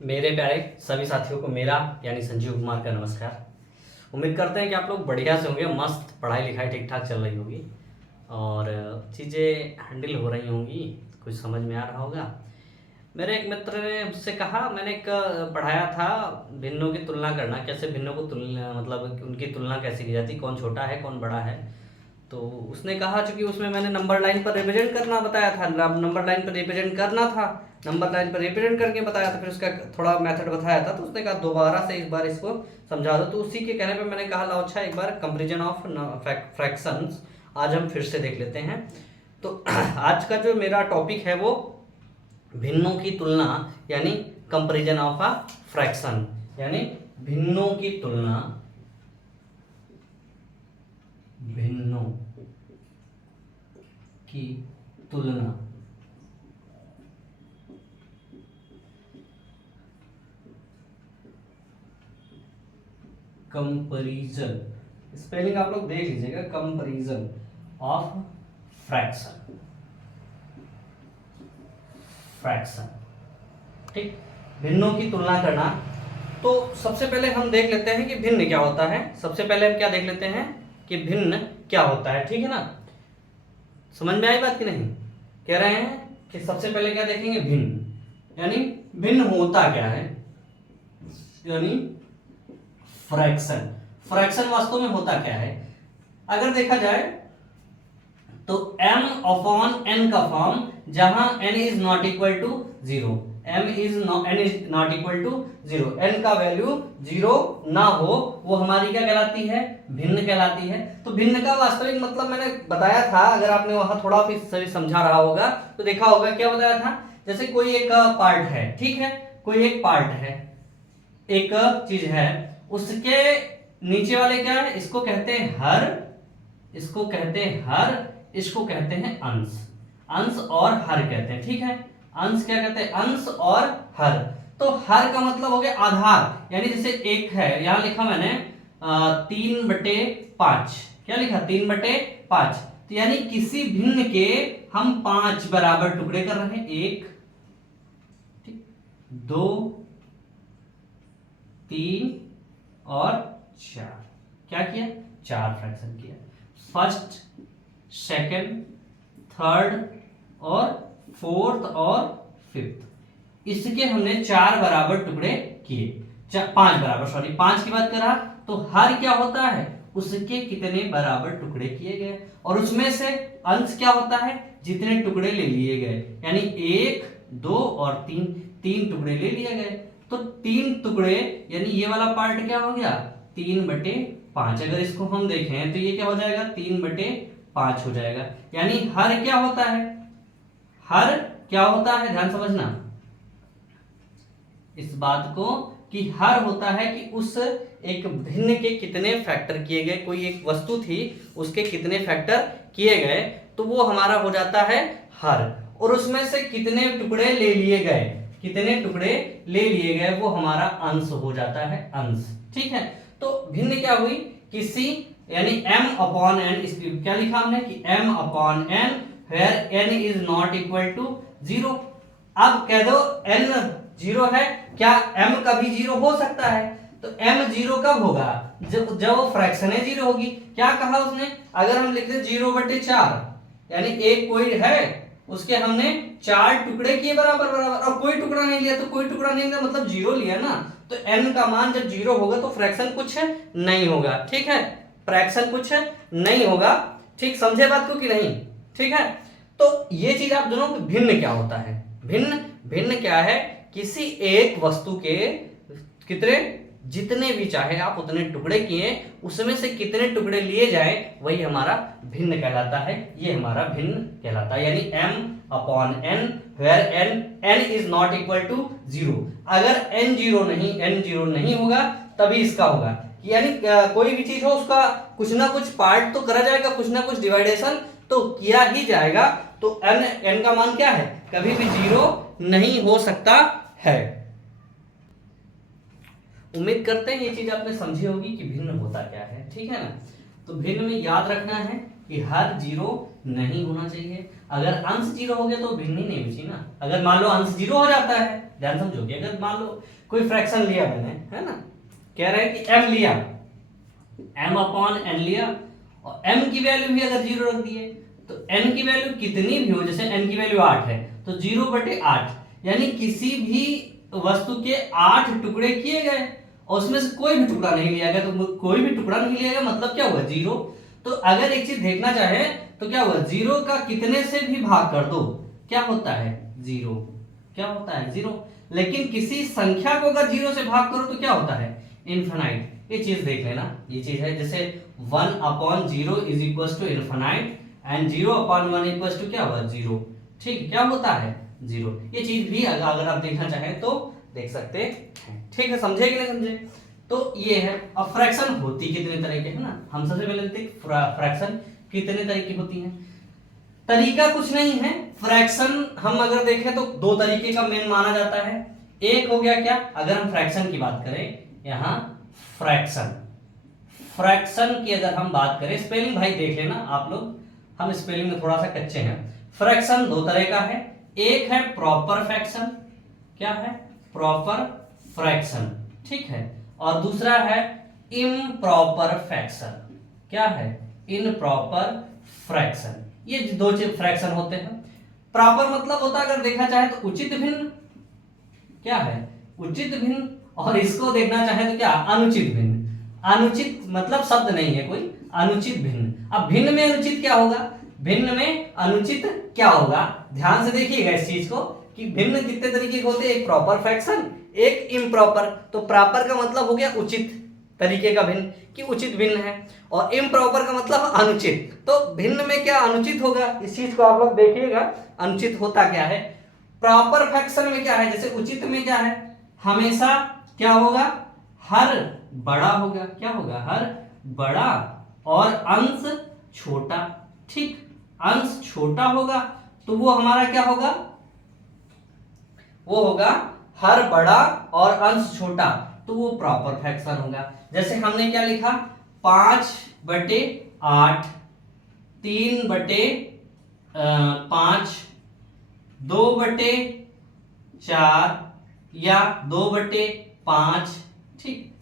मेरे प्यारे सभी साथियों को मेरा यानी संजीव कुमार का नमस्कार। उम्मीद करते हैं कि आप लोग बढ़िया से होंगे, मस्त पढ़ाई लिखाई ठीक ठाक चल रही होगी और चीज़ें हैंडल हो रही होंगी, कुछ समझ में आ रहा होगा। मेरे एक मित्र ने मुझसे कहा, मैंने एक पढ़ाया था भिन्नों की तुलना करना, कैसे भिन्नों को तुलना मतलब उनकी तुलना कैसे की जाती, कौन छोटा है कौन बड़ा है। तो उसने कहा, चूंकि उसमें मैंने नंबर लाइन पर रिप्रेजेंट करना बताया था, नंबर लाइन पर रिप्रेजेंट करना था, नंबर लाइन पर रिप्रेजेंट करके बताया था, फिर उसका थोड़ा मेथड बताया था। तो उसने कहा दोबारा से इस बार इसको समझा दो। तो उसी के कहने पे मैंने कहा लाओ अच्छा एक बार कंपेरिजन ऑफ फ्रैक्शंस आज हम फिर से देख लेते हैं। तो आज का जो मेरा टॉपिक है वो भिन्नों की तुलना यानी कंपेरिजन ऑफ अ फ्रैक्शन, यानी भिन्नों की तुलना, भिन्नों की तुलना। कंपैरिजन, स्पेलिंग आप लोग देख लीजिएगा, कंपैरिजन ऑफ फ्रैक्शन, फ्रैक्शन, ठीक, भिन्नों की तुलना करना। तो सबसे पहले हम देख लेते हैं कि भिन्न क्या होता है। सबसे पहले हम क्या देख लेते हैं कि भिन्न क्या होता है, ठीक है ना। समझ में आई बात कि नहीं? कह रहे हैं कि सबसे पहले क्या देखेंगे, भिन्न, यानी भिन्न होता क्या है, यानी फ्रैक्शन। फ्रैक्शन वास्तव में होता क्या है अगर देखा जाए तो m अपॉन n का फॉर्म, जहां n is not equal to zero, n is not equal to zero, n का वैल्यू जीरो ना हो, वो हमारी क्या कहलाती है, भिन्न कहलाती है। तो भिन्न का वास्तविक मतलब मैंने बताया था, अगर आपने वहां थोड़ा भी सही समझा रहा होगा तो देखा होगा क्या बताया था। जैसे कोई एक पार्ट है, ठीक है, कोई एक पार्ट है, एक चीज है, उसके नीचे वाले क्या है, इसको कहते हैं हर, इसको कहते हैं हर, इसको कहते हैं अंश, अंश और हर कहते हैं, ठीक है। अंश क्या कहते हैं, अंश और हर। तो हर का मतलब हो गया आधार, यानी जैसे एक है, यहां लिखा मैंने 3/5, क्या लिखा, 3/5। तो यानी किसी भिन्न के हम 5 बराबर टुकड़े कर रहे हैं, 1, 2, 3 और 4। क्या किया, 4 फ्रैक्शन किया, फर्स्ट, सेकंड, थर्ड और फोर्थ और फिफ्थ, इसके हमने 4 बराबर टुकड़े किए, 5 बराबर, सॉरी 5 की बात कर रहा। तो हर क्या होता है, उसके कितने बराबर टुकड़े किए गए, और उसमें से अंश क्या होता है, जितने टुकड़े ले लिए गए, यानी 1, 2 और 3, 3 टुकड़े ले लिए गए। तो 3 टुकड़े, यानी ये वाला पार्ट क्या हो गया, 3/5। अगर इसको हम देखें तो ये क्या हो जाएगा, 3/5 हो जाएगा। यानी हर क्या होता है, हर क्या होता है, ध्यान समझना इस बात को, कि हर होता है कि उस एक भिन्न के कितने फैक्टर किए गए, कोई एक वस्तु थी उसके कितने फैक्टर किए गए, तो वो हमारा हो जाता है हर, और उसमें से कितने टुकड़े ले लिए गए, कितने टुकड़े ले लिए गए, वो हमारा अंश हो जाता है, अंश, ठीक है। तो भिन्न क्या हुई, किसी, यानी m अपॉन n, इसकी क्या लिखा हमने कि m upon n, where n is not equal to zero. अब कह दो n जीरो है, क्या m कभी जीरो हो सकता है, तो m जीरो कब होगा, जब वो फ्रैक्शन है जीरो होगी। क्या कहा उसने, अगर हम लिखते 0/4, यानी एक कोई है, उसके हमने 4 टुकड़े किए बराबर बराबर, और कोई टुकड़ा नहीं लिया, तो कोई टुकड़ा नहीं लिया मतलब जीरो लिया ना, तो n का मान जब जीरो होगा तो फ्रैक्शन कुछ नहीं होगा, ठीक है, फ्रैक्शन कुछ नहीं होगा, ठीक, समझे बात को कि नहीं, ठीक है। तो ये चीज आप दोनों, भिन्न क्या होता है, भिन्न, भिन्न क्या है, किसी एक वस्तु के कितने, जितने भी चाहे आप उतने टुकड़े किए, उसमें से कितने टुकड़े लिए जाए, वही हमारा भिन्न कहलाता है, ये हमारा भिन्न कहलाता है, यानी m upon n, where n is not equal to zero. अगर n जीरो नहीं होगा तभी इसका होगा, यानी कोई भी चीज हो उसका कुछ ना कुछ पार्ट तो करा जाएगा, कुछ ना कुछ डिवाइडेशन तो किया ही जाएगा। तो n का मान क्या है, कभी भी जीरो नहीं हो सकता है। उम्मीद करते हैं ये चीज आपने समझी होगी कि भिन्न होता क्या है, ठीक है ना। तो भिन्न में याद रखना है कि हर जीरो नहीं होना चाहिए। अगर अंश जीरो हो गया तो भिन्न ही नहीं बची ना। अगर मान लो अंश जीरो हो जाता है, ध्यान समझोगे, अगर मान लो कोई फ्रैक्शन लिया मैंने, है ना, कह रहे हैं कि m लिया, m अपॉन n लिया, और m की वैल्यू भी अगर जीरो रख दिए तो n की वैल्यू कितनी भी हो, जैसे n की वैल्यू 8 है तो 0/8, यानी किसी भी वस्तु के 8 टुकड़े किए गए और उसमें से कोई भी टुकड़ा नहीं लिया गया, तो कोई भी टुकड़ा नहीं लिया गया मतलब क्या हुआ, जीरो। तो अगर एक चीज देखना चाहे तो क्या हुआ, जीरो का कितने से भी भाग कर दो क्या होता है, जीरो। क्या होता है, जीरो। लेकिन किसी संख्या को अगर जीरो से भाग करो तो क्या होता है, इनफाइनाइट। ये चीज देख लेना, ये चीज है जैसे 1/0 is equal to infinite and 0/1 equal to क्या हुआ, जीरो। ठीक, क्या होता है, जीरो। ये चीज भी अगर आप देखना चाहें तो देख सकते हैं। ठीक है, समझे कि नहीं समझे। तो ये है। अब फ्रैक्शन होती कितने तरह के है ना, हम सबसे पहले देखते हैं फ्रैक्शन कितने तरह की होती है। तरीका कुछ नहीं है, फ्रैक्शन हम अगर देखें तो दो तरीके का मेन माना जाता है। एक हो गया क्या, अगर हम फ्रैक्शन की बात करें, यहां फ्रैक्शन, फ्रैक्शन की अगर हम बात करें, स्पेलिंग भाई देख लेना आप लोग, हम स्पेलिंग में थोड़ा सा कच्चे हैं। फ्रैक्शन दो तरह का है, एक है प्रॉपर फ्रैक्शन, क्या है, प्रॉपर फ्रैक्शन, ठीक है, और दूसरा है इम्प्रॉपर फ्रैक्शन, क्या है, इनप्रॉपर फ्रैक्शन। ये दो फ्रैक्शन होते हैं। प्रॉपर मतलब होता है अगर देखा जाए तो उचित भिन्न, क्या है, उचित भिन्न, और इसको देखना चाहे तो क्या, अनुचित भिन्न। अनुचित मतलब शब्द नहीं है कोई, अनुचित भिन्न। अब भिन्न में अनुचित क्या होगा, भिन्न में अनुचित क्या होगा, ध्यान से देखिएगा इस चीज को कि भिन्न कितने तरीके के होते हैं, एक प्रॉपर फ्रैक्शन, एक इम्प्रॉपर। तो प्रॉपर का मतलब हो गया उचित तरीके का भिन्न, कि उचित भिन्न है, और इम्प्रॉपर का मतलब अनुचित। तो भिन्न में क्या अनुचित होगा, इस चीज को आप लोग देखिएगा, अनुचित होता क्या है। प्रॉपर फ्रैक्शन में क्या है, जैसे उचित में क्या है, हमेशा क्या होगा, हर बड़ा होगा, क्या होगा, हर बड़ा और अंश छोटा। ठीक, अंश छोटा होगा तो वो हमारा क्या होगा, वो होगा हर बड़ा और अंश छोटा, तो वो प्रॉपर फ्रैक्शन होगा। जैसे हमने क्या लिखा, 5/8, 3/5, 2/4 या 2/5, ठीक,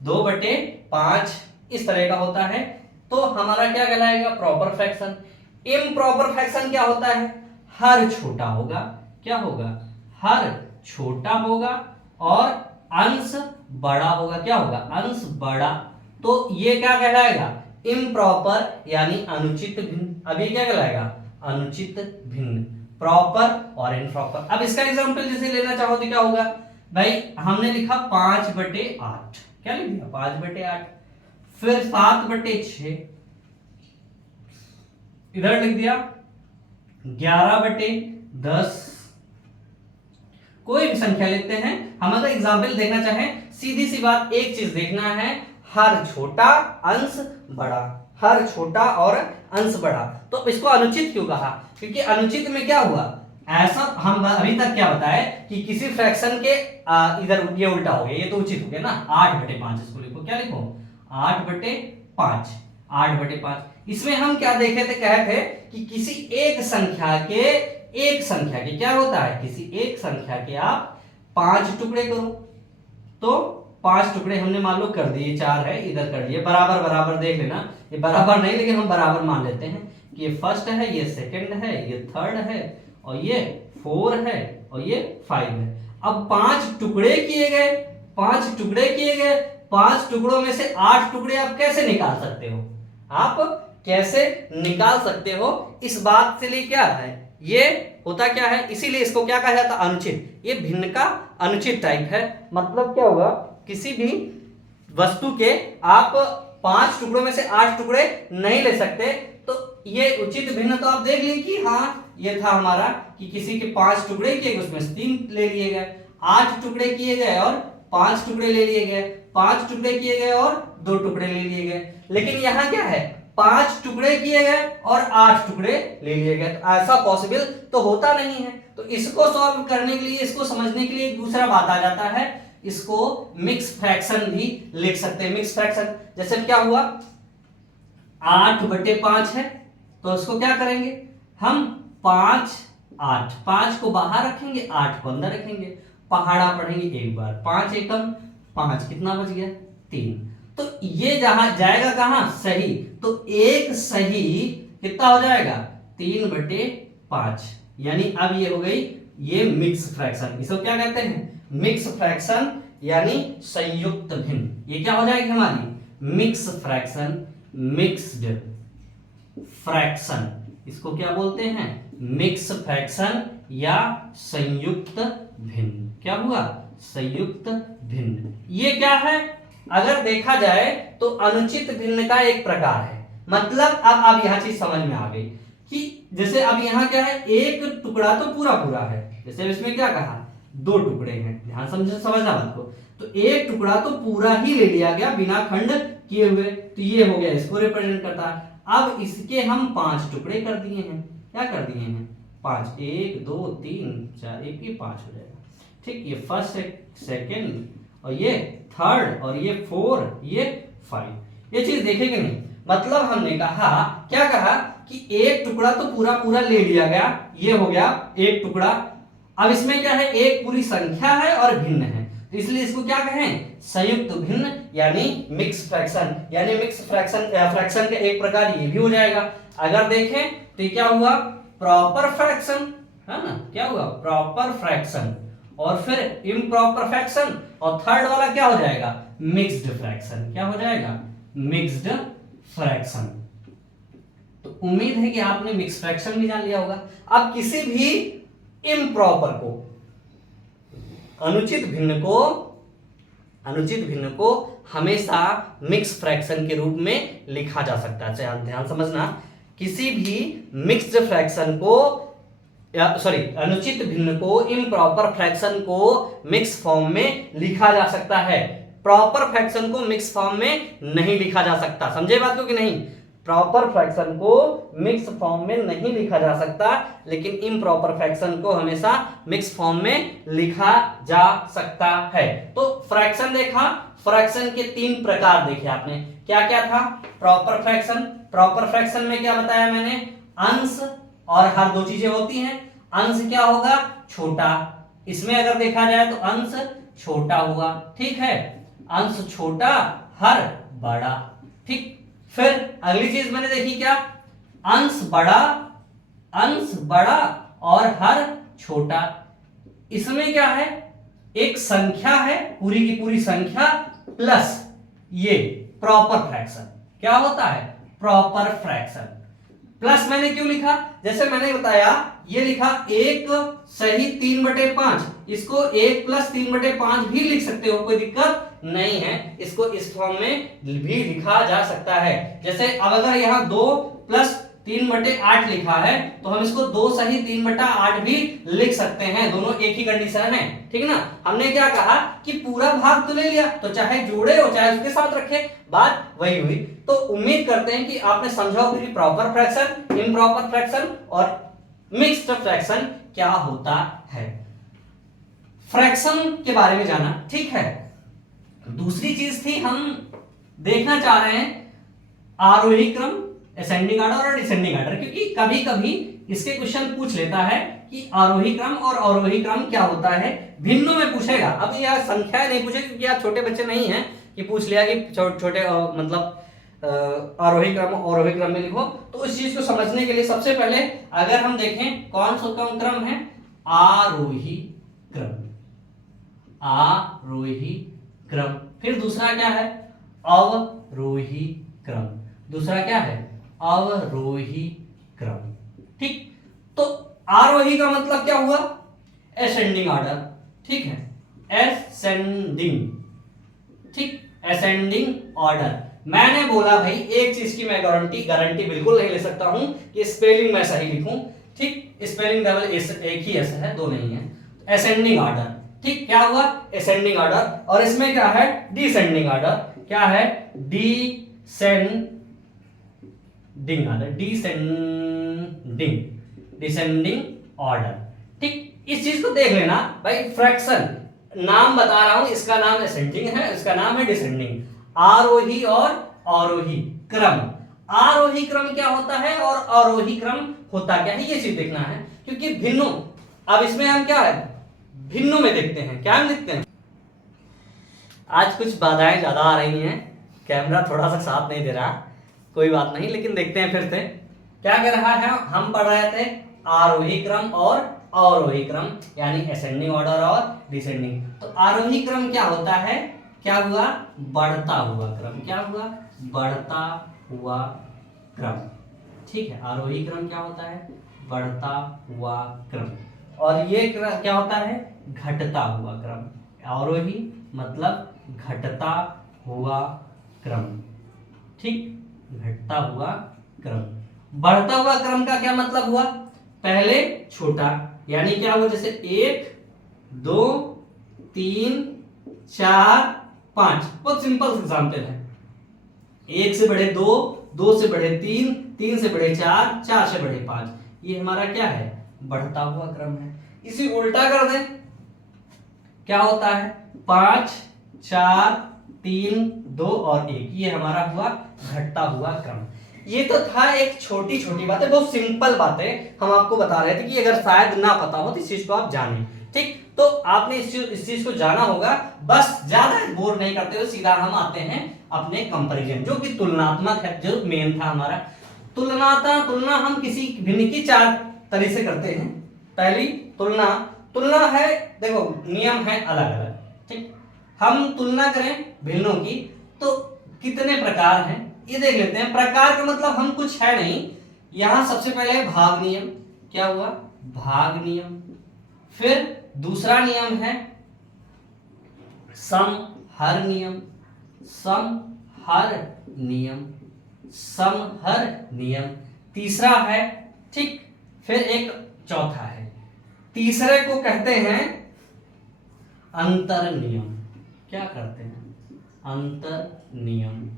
2/5 इस तरह का होता है, तो हमारा क्या कहलाएगा, प्रॉपर फ्रैक्शन। इम्प्रॉपर फ्रैक्शन क्या होता है, हर छोटा होगा, क्या होगा, हर छोटा होगा और अंश बड़ा होगा, क्या होगा, अंश बड़ा। तो ये क्या कहलाएगा, इम्प्रॉपर यानी अनुचित भिन्न। अब ये क्या कहलाएगा, अनुचित भिन्न। प्रॉपर और इम्प्रॉपर। अब इसका एग्जांपल जैसे लेना चाहो तो क्या होगा भाई, हमने लिखा 5/8, क्या लिख दिया, 5/8, फिर 7/6, इधर लिख दिया 11/10। कोई भी संख्या लेते हैं हम, अगर एग्जाम्पल देखना चाहें, सीधी सी बात, एक चीज देखना है, हर छोटा अंश बड़ा, हर छोटा और अंश बड़ा। तो इसको अनुचित क्यों कहा, क्योंकि अनुचित में क्या हुआ, ऐसा हम अभी तक क्या बताए कि किसी फ्रैक्शन के इधर ये उल्टा हो गया, ये तो उचित हो गया ना, 8/5, इसको लिखो, क्या लिखो, 8/5, 8/5। इसमें हम क्या देखे थे, कहे थे कि किसी एक संख्या के क्या होता है, किसी एक संख्या के आप 5 टुकड़े करो, तो 5 टुकड़े हमने मान लो कर दिए, 4 है इधर कर दिए, बराबर बराबर देख लेना, ये बराबर नहीं लेकिन हम बराबर मान लेते हैं कि ये फर्स्ट है, ये सेकंड है, ये थर्ड है, और ये 4 है, और ये 5 है। अब 5 टुकड़े किए गए, 5 टुकड़े किए गए, 5 टुकड़ों में से 8 टुकड़े आप कैसे निकाल सकते हो, आप कैसे निकाल सकते हो, इस बात से लिए क्या है, ये होता क्या है, इसीलिए इसको क्या कहा जाता है, अनुचित। ये भिन्न का अनुचित टाइप है। मतलब क्या हुआ, किसी भी वस्तु के आप 5 टुकड़ों में से 8 टुकड़े नहीं ले सकते, तो ये उचित भिन्न। तो आप देख लीजिए कि हाँ, ये था हमारा कि किसी के 5 टुकड़े किए गए, उसमें से 3 ले लिए गए, 8 टुकड़े किए गए और 5 टुकड़े ले लिए गए, 5 टुकड़े किए गए और 2 टुकड़े ले लिए गए। लेकिन यहाँ क्या है, 5 टुकड़े किए गए और 8 टुकड़े ले लिए गए, तो ऐसा पॉसिबल तो होता नहीं है। तो इसको सॉल्व करने के लिए, इसको समझने के लिए एक दूसरा बात आ जाता है, इसको मिक्स फ्रैक्शन भी लिख सकते हैं। मिक्स फ्रैक्शन जैसे क्या हुआ, 8/5 है, तो उसको क्या करेंगे हम 5 8, 5 को बाहर रखेंगे, 8 को अंदर रखेंगे, पहाड़ा पढ़ेंगे एक बार, 5 एकम 5, कितना बच गया 3। तो ये जहां जाएगा कहां सही, तो एक सही कितना हो जाएगा 3/5, यानी अब ये हो गई ये मिक्स फ्रैक्शन। इसको क्या कहते हैं मिक्स फ्रैक्शन, यानी संयुक्त भिन्न। ये क्या हो जाएगी हमारी मिक्स फ्रैक्शन, मिक्स्ड फ्रैक्शन, इसको क्या बोलते हैं मिक्स फ्रैक्शन या संयुक्त भिन्न। क्या हुआ संयुक्त भिन्न। ये क्या है अगर देखा जाए तो अनुचित भिन्न का एक प्रकार है। मतलब अब यह चीज समझ में आ गई कि जैसे अब यहाँ क्या है, एक टुकड़ा तो पूरा पूरा है, जैसे इसमें क्या कहा 2 टुकड़े हैं, ध्यान समझना बात को। तो एक टुकड़ा तो पूरा ही ले लिया गया बिना खंड किए हुए, तो ये हो गया इसको रिप्रेजेंट करता है। अब इसके हम 5 टुकड़े कर दिए हैं, क्या कर दिए हैं 5, 1 2 3 4, 1 ये 5 हो जाएगा, ठीक। ये फर्स्ट सेकेंड और ये थर्ड और ये 4 ये 5, ये चीज देखेंगे नहीं। मतलब हमने कहा क्या कहा कि एक टुकड़ा तो पूरा पूरा ले लिया गया, ये हो गया एक टुकड़ा। अब इसमें क्या है एक पूरी संख्या है और भिन्न है, तो इसलिए इसको क्या कहें संयुक्त भिन्न, यानी मिक्स फ्रैक्शन। यानी मिक्स फ्रैक्शन का एक प्रकार ये भी हो जाएगा। अगर देखें तो क्या हुआ प्रॉपर फ्रैक्शन, है ना, क्या हुआ प्रॉपर फ्रैक्शन, और फिर इम्प्रॉपर फ्रैक्शन, और थर्ड वाला क्या हो जाएगा मिक्स्ड फ्रैक्शन। क्या हो जाएगा मिक्स्ड फ्रैक्शन। तो उम्मीद है कि आपने मिक्स फ्रैक्शन भी जान लिया होगा। अब किसी भी इम्प्रॉपर को अनुचित भिन्न को हमेशा मिक्स फ्रैक्शन के रूप में लिखा जा सकता है। ध्यान समझना, किसी भी मिक्स्ड फ्रैक्शन को अनुचित भिन्न को इम्प्रॉपर फ्रैक्शन को मिक्स फॉर्म में लिखा जा सकता है। प्रॉपर फ्रैक्शन को मिक्स फॉर्म में नहीं लिखा जा सकता, समझे बात को कि नहीं। प्रॉपर फ्रैक्शन को मिक्स फॉर्म में नहीं लिखा जा सकता, लेकिन इम्प्रॉपर फ्रैक्शन को हमेशा मिक्स फॉर्म में लिखा जा सकता है। तो फ्रैक्शन देखा, फ्रैक्शन के 3 प्रकार देखे आपने, क्या क्या था प्रॉपर फ्रैक्शन। प्रॉपर फ्रैक्शन में क्या बताया मैंने, अंश और हर 2 चीजें होती हैं। अंश क्या होगा छोटा, इसमें अगर देखा जाए तो अंश छोटा हुआ, ठीक है, अंश छोटा हर बड़ा, ठीक। फिर अगली चीज मैंने देखी क्या, अंश बड़ा और हर छोटा। इसमें क्या है एक संख्या है पूरी की पूरी संख्या प्लस ये प्रॉपर फ्रैक्शन। क्या होता है प्रॉपर फ्रैक्शन। प्लस मैंने क्यों लिखा, जैसे मैंने बताया ये लिखा 1 सही 3/5, इसको 1 + 3/5 भी लिख सकते हो, कोई दिक्कत नहीं है। इसको इस फॉर्म में भी लिखा जा सकता है। जैसे अब अगर यहाँ 2 + 3/8 लिखा है, तो हम इसको 2 सही 3/8 भी लिख सकते हैं, दोनों एक ही कंडीशन है, ठीक ना। हमने क्या कहा कि पूरा भाग तो ले लिया, तो चाहे जोड़े हो चाहे उसके साथ रखे, बात वही हुई। तो उम्मीद करते हैं कि आपने समझा होगा कि प्रॉपर फ्रैक्शन, इम्प्रॉपर फ्रैक्शन और मिक्स्ड फ्रैक्शन क्या होता है। फ्रैक्शन के बारे में जाना, ठीक है। दूसरी चीज थी हम देखना चाह रहे हैं आरोही क्रम, असेंडिंग ऑर्डर और डिसेंडिंग ऑर्डर, क्योंकि कभी कभी इसके क्वेश्चन पूछ लेता है कि आरोही क्रम और अवरोही क्रम क्या होता है, भिन्नों में पूछेगा। अब यह संख्या नहीं पूछेगा क्योंकि आप छोटे बच्चे नहीं हैं कि पूछ लिया कि छोटे मतलब आरोही क्रम अवरोही क्रम में लिखो। तो इस चीज को समझने के लिए सबसे पहले अगर हम देखें कौन सा क्रम है आरोही क्रम, आरोही क्रम। फिर दूसरा क्या है अवरोही क्रम, दूसरा क्या है अवरोही क्रम, ठीक। तो आरोही का मतलब क्या हुआ असेंडिंग ऑर्डर, ठीक है, असेंडिंग, ठीक, असेंडिंग ऑर्डर। मैंने बोला भाई एक चीज की मैं गारंटी बिल्कुल नहीं ले सकता हूं कि स्पेलिंग मैं सही लिखूं, ठीक, स्पेलिंग डबल एस एक ही एस है, 2 नहीं है। असेंडिंग ऑर्डर, ठीक, क्या हुआ असेंडिंग ऑर्डर। और इसमें क्या है डिसेंडिंग ऑर्डर, क्या है डिसेंडिंग ऑर्डर, डिसेंडिंग ऑर्डर, ठीक। इस चीज को देख लेना भाई, फ्रैक्शन नाम बता रहा हूं, इसका नाम असेंडिंग है, इसका नाम है डिसेंडिंग। आरोही और अवरोही क्रम, आरोही क्रम क्या होता है और अवरोही क्रम होता क्या है, ये चीज देखना है। क्योंकि भिन्नों, अब इसमें हम क्या है भिन्नों में देखते हैं, क्या हम देखते हैं। आज कुछ बाधाएं ज्यादा आ रही हैं, कैमरा थोड़ा सा साथ नहीं दे रहा, कोई बात नहीं, लेकिन देखते हैं फिर से क्या कर रहा है। हम पढ़ रहे थे आरोही क्रम और अवरोही क्रम, यानी असेंडिंग ऑर्डर और डिसेंडिंग। तो आरोही क्रम क्या होता है, क्या हुआ, बढ़ता हुआ क्रम, क्या हुआ, बढ़ता हुआ क्रम। ठीक है, आरोही क्रम क्या होता है, बढ़ता हुआ क्रम, और ये क्या होता है, घटता हुआ क्रम। अवरोही मतलब घटता हुआ क्रम, ठीक, घटता हुआ क्रम। बढ़ता हुआ क्रम का क्या मतलब हुआ, पहले छोटा, यानी क्या हुआ, जैसे 1 2 3 4 5, बहुत सिंपल एग्जांपल है। 1 से बढ़े 2, 2 से बढ़े 3, 3 से बढ़े 4, 4 से बढ़े 5, ये हमारा क्या है, बढ़ता हुआ क्रम है। इसी उल्टा कर दें, क्या होता है, 5 4 3 2 और 1, ये हमारा हुआ घटता हुआ क्रम। ये तो था एक छोटी छोटी बातें, बहुत सिंपल बातें हम आपको बता रहे थे कि अगर शायद ना पता हो तो इस चीज को आप जानें। ठीक, तो आपने इस चीज को जाना होगा। बस ज्यादा बोर नहीं करते हुए सीधा हम आते हैं अपने कंपैरिजन, जो कि तुलनात्मक है, जो मेन था हमारा। तुलना हम किसी भिन्न की 4 तरह से करते हैं। पहली तुलना है, देखो नियम है अलग अलग। ठीक, हम तुलना करें भिन्नों की तो कितने प्रकार हैं ये देख लेते हैं। प्रकार का मतलब हम कुछ है नहीं, यहां सबसे पहले है भाग नियम, क्या हुआ, भाग नियम। फिर दूसरा नियम है समहर नियम, समहर नियम, समहर नियम। तीसरा है, ठीक, फिर एक चौथा है, तीसरे को कहते हैं अंतर नियम। क्या करते हैं, अंतर नियम।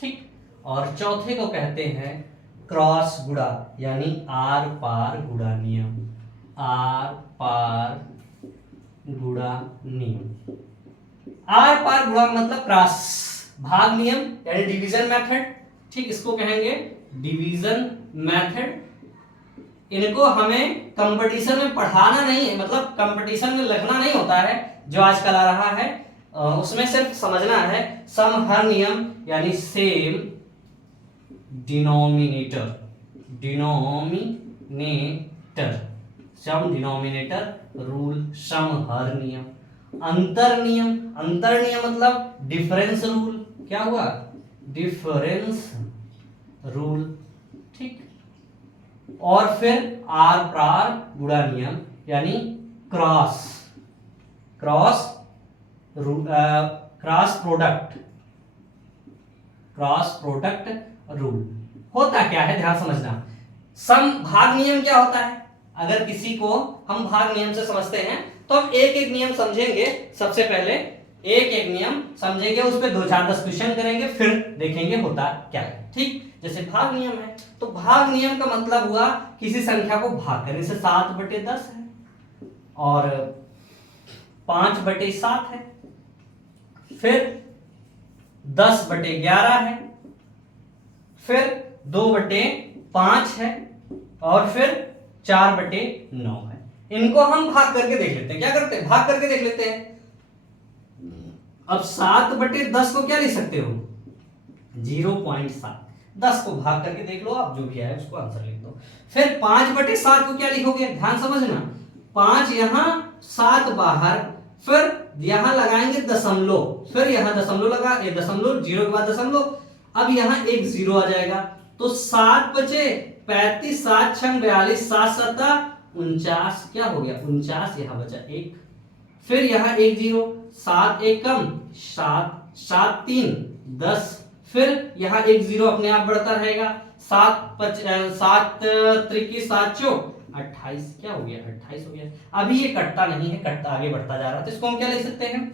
ठीक, और चौथे को कहते हैं क्रॉस गुणा, यानी आर पार गुणा नियम, आर पार गुणा नियम। आर पार गुणा मतलब क्रॉस। भाग नियम यानी डिवीजन मेथड, ठीक, इसको कहेंगे डिवीजन मेथड। इनको हमें कंपटीशन में पढ़ाना नहीं है, मतलब कंपटीशन में लिखना नहीं होता है जो आजकल आ रहा है, उसमें सिर्फ समझना है। समहर नियम यानी सेम डिनोमिनेटर, डिनोमिनेटर, सम डिनोमिनेटर रूल, समहर नियम। अंतर नियम मतलब डिफरेंस रूल, क्या हुआ, डिफरेंस रूल। ठीक, और फिर आर पार गुणा नियम यानी क्रॉस प्रोडक्ट रूल। होता क्या है, ध्यान समझना। सम भाग नियम क्या होता है, अगर किसी को हम भाग नियम से समझते हैं तो हम एक एक नियम समझेंगे। सबसे पहले एक एक नियम समझेंगे, उस पर 2-4-10 क्वेश्चन करेंगे, फिर देखेंगे होता क्या है। ठीक, जैसे भाग नियम है तो भाग नियम का मतलब हुआ किसी संख्या को भाग करने से 7/10 है और 5/7 है, फिर 10/11 है, फिर 2/5 है और फिर 4/9 है। इनको हम भाग करके देख लेते हैं। क्या करते हैं, भाग करके देख लेते हैं। अब 7/10 को क्या लिख सकते हो, 0.7। 10 को भाग करके देख लो आप, जो भी है उसको आंसर लिख दो। फिर 5/7 को क्या लिखोगे, ध्यान समझना, 5 यहां 7 बाहर, फिर यहां लगाएंगे दशमलव, फिर यहां दशमलव लगा, दशमलव, 0 के बाद दशमलव, अब यहां एक 0 आ जाएगा, तो 7 बचे 35, 7 6 42, 7 7 49, क्या हो गया 49, यहां बचा 1, फिर यहां एक 0, 7 1 कम 7, 7 3 10, फिर यहां एक 0 अपने आप बढ़ता रहेगा, 7 3 7 4 28, क्या हो गया 28 हो गया। अभी ये कटता नहीं है, कटता आगे बढ़ता जा रहा है, तो इसको हम क्या ले सकते हैं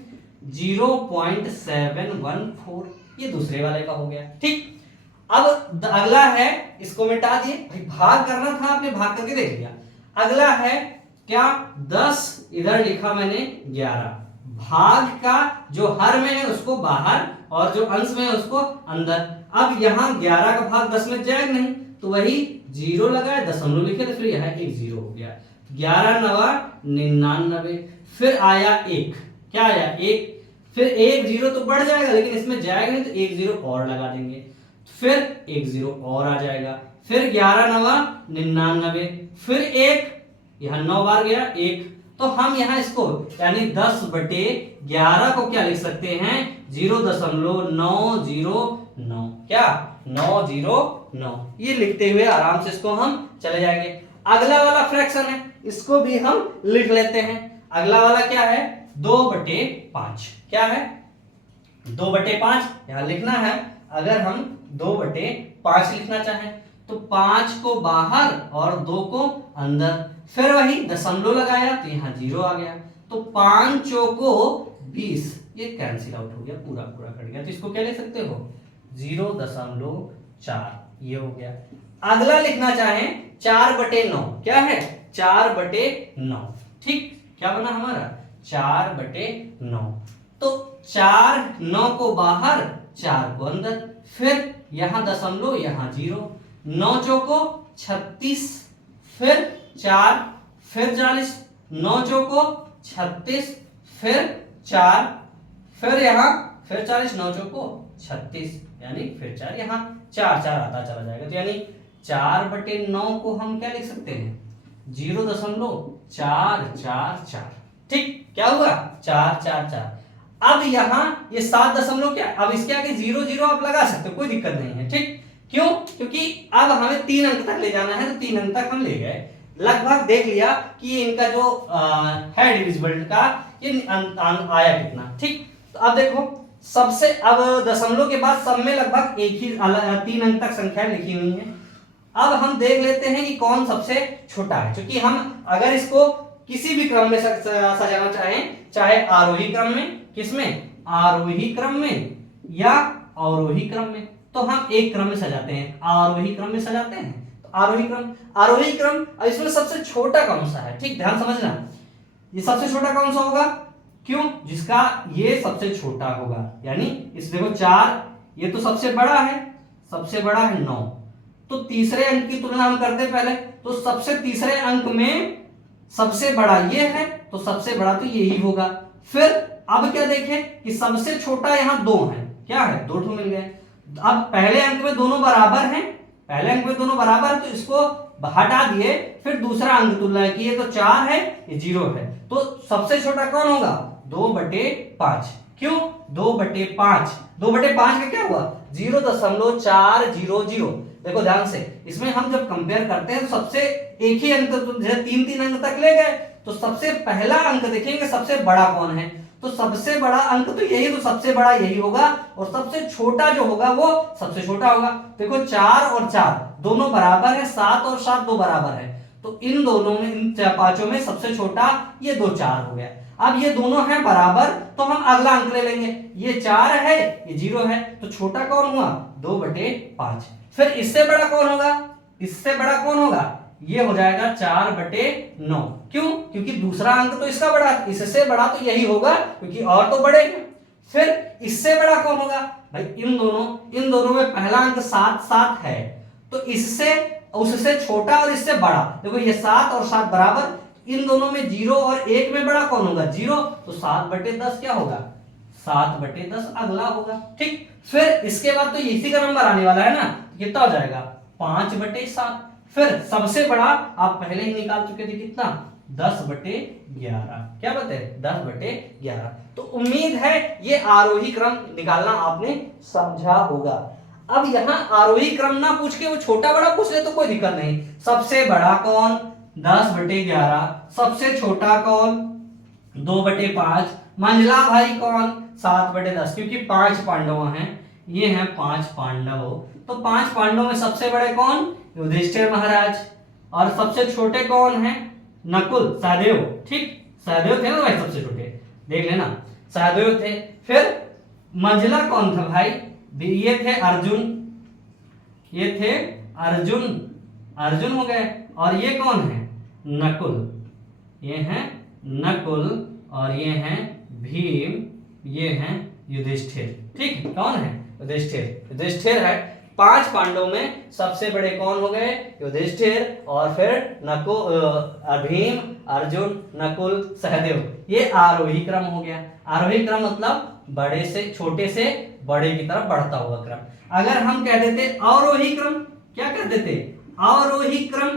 0.714, ये दूसरे वाले का हो गया। ठीक, अब अगला है, इसको मिटा दिए भाई, भाग करना था आपने, भाग करके देख लिया। अगला है क्या, 10 इधर लिखा मैंने 11, भाग का जो हर में है उसको बाहर और जो अंश में है उसको अंदर। अब यहाँ 11 का भाग 10 में जाएगा नहीं, तो वही 0 लगाए, दशमलव लिखे, तो फिर यहाँ एक 0 हो गया। 11 नवा 99, फिर आया 1, क्या आया 1, फिर 1 0 तो बढ़ जाएगा लेकिन इसमें जाएगा नहीं, तो 1 0 और लगा देंगे, फिर 1 0 और आ जाएगा, फिर 11 नवा 99, फिर 1, यहाँ 9 बार गया 1, तो हम यहाँ इसको यानी 10/11 को क्या लिख सकते हैं, 0.909, क्या 909, ये लिखते हुए आराम से इसको हम चले जाएंगे। अगला वाला फ्रैक्शन है, इसको भी हम लिख लेते हैं। अगला वाला क्या है, 2/5, क्या है 2/5, यहां लिखना है। अगर हम 2/5 लिखना चाहें तो 5 को बाहर और 2 को अंदर, फिर वही दशमलव लगाया तो यहाँ 0 आ गया, तो 5 चौको 20, ये कैंसिल आउट हो गया, पूरा पूरा कट गया, तो इसको क्या ले सकते हो 0.4, ये हो गया। अगला लिखना चाहें 4/9, क्या है 4/9, ठीक, क्या बना हमारा 4/9, तो 4 9 को बाहर 4 को अंदर, फिर यहाँ दशमलव यहाँ 0, 9 चौको 36, फिर 4, फिर 40, 9 चौको 36, फिर 4, फिर यहाँ फिर 40, 9 चौको 36, यानी फिर 4, यहाँ 4 4 आता चला जाएगा, तो यानी 4/9 को हम क्या लिख सकते हैं 0.444, ठीक, क्या हुआ 444। अब यहाँ ये 7 दशमलव क्या, अब इसके आगे 0 0 आप लगा सकते हो, कोई दिक्कत नहीं है, ठीक, क्यों, क्योंकि अब हमें 3 अंक तक ले जाना है, तो 3 अंक तक हम ले गए, लगभग देख लिया कि इनका जो है डिविजिबल का ये आया कितना, ठीक। तो अब देखो सबसे, अब दशमलव के बाद सब में लगभग एक ही 3 अंक तक संख्या लिखी हुई है। अब हम देख लेते हैं कि कौन सबसे छोटा है, क्योंकि हम अगर इसको किसी भी क्रम में सजाना चाहें, चाहे आरोही क्रम में, किसमें आरोही क्रम में या अवरोही क्रम में, तो हम एक क्रम में सजाते हैं, आरोही क्रम में सजाते हैं, तो आरोही क्रम, अब इसमें सबसे छोटा कौन सा है, ठीक, ध्यान समझना, ये सबसे छोटा कौन सा होगा, क्यों, जिसका ये सबसे छोटा होगा, यानी इस देखो 4, ये तो सबसे बड़ा है, सबसे बड़ा है 9, तो तीसरे अंक की तुलना हम करते पहले, तो सबसे तीसरे अंक में सबसे बड़ा ये है, तो सबसे बड़ा तो यही होगा। फिर अब क्या देखें कि सबसे छोटा यहाँ 2 है, क्या है 2 मिल गए। अब पहले अंक में दोनों बराबर हैं, पहले अंक में दोनों बराबर, तो इसको हटा दिए, फिर दूसरा अंक तुलना की, ये तो 4 है, ये 0 है, तो सबसे छोटा कौन होगा 2/5, क्यों 2/5, 2/5 का क्या हुआ 0.400। देखो ध्यान से, इसमें हम जब कंपेयर करते हैं तो सबसे एक ही अंक, तो जैसे 3 अंक तक ले गए, तो सबसे पहला अंक देखेंगे सबसे बड़ा कौन है, तो सबसे बड़ा अंक तो यही, तो सबसे बड़ा यही होगा, और सबसे छोटा जो होगा वो सबसे छोटा होगा। देखो 4 और 4 दोनों बराबर है, 7 और 7 दो बराबर है, तो इन दोनों में, इन 5 में सबसे छोटा ये 2 4 हो गया। अब ये दोनों हैं बराबर, तो हम अगला अंक ले लेंगे, ये 4 है, ये 0 है, तो छोटा कौन हुआ 2/5। फिर इससे बड़ा कौन होगा, इससे बड़ा कौन होगा, ये हो जाएगा 4/9, क्यों, क्योंकि दूसरा अंक तो इसका बड़ा, इससे बड़ा तो यही होगा, क्योंकि और तो बड़े हैं। फिर इससे बड़ा कौन होगा भाई, इन दोनों में पहला अंक 7 है, तो इससे उससे छोटा और इससे बड़ा, देखो ये 7 और 7 बराबर, इन दोनों में 0 और 1 में बड़ा कौन होगा 0, तो 7/10 क्या होगा 7/10 अगला होगा, ठीक। फिर इसके बाद तो इसी का नंबर आने वाला है ना, कितना हो जाएगा 5/7। फिर सबसे बड़ा आप पहले ही निकाल चुके थे, कितना 10/11, क्या बताए 10/11। तो उम्मीद है ये आरोही क्रम निकालना आपने समझा होगा। अब यहाँ आरोही क्रम ना पूछ के वो छोटा बड़ा पूछ ले तो कोई दिक्कत नहीं, सबसे बड़ा कौन 10/11, सबसे छोटा कौन 2/5, मंझला भाई कौन 7/10, क्योंकि 5 पांडव हैं, ये हैं 5 पांडव, तो 5 पांडवों में सबसे बड़े कौन युधिष्ठिर महाराज, और सबसे छोटे कौन हैं नकुल सहदेव, ठीक, सहदेव थे ना भाई सबसे छोटे, देख लेना सहदेव थे। फिर मंझला कौन था भाई, ये थे अर्जुन, ये थे अर्जुन हो गए, और ये कौन है नकुल, ये हैं नकुल, और ये हैं भीम, ये हैं युधिष्ठिर, ठीक, कौन है युधिष्ठिर, युधिष्ठिर है। 5 पांडवों में सबसे बड़े कौन हो गए? युधिष्ठिर, और फिर नकुल, भीम, अर्जुन, नकुल, सहदेव। ये आरोही क्रम हो गया। आरोही क्रम मतलब बड़े से छोटे से बड़े की तरफ बढ़ता हुआ क्रम। अगर हम कह देते अवरोही क्रम, क्या कह देते? अवरोही क्रम,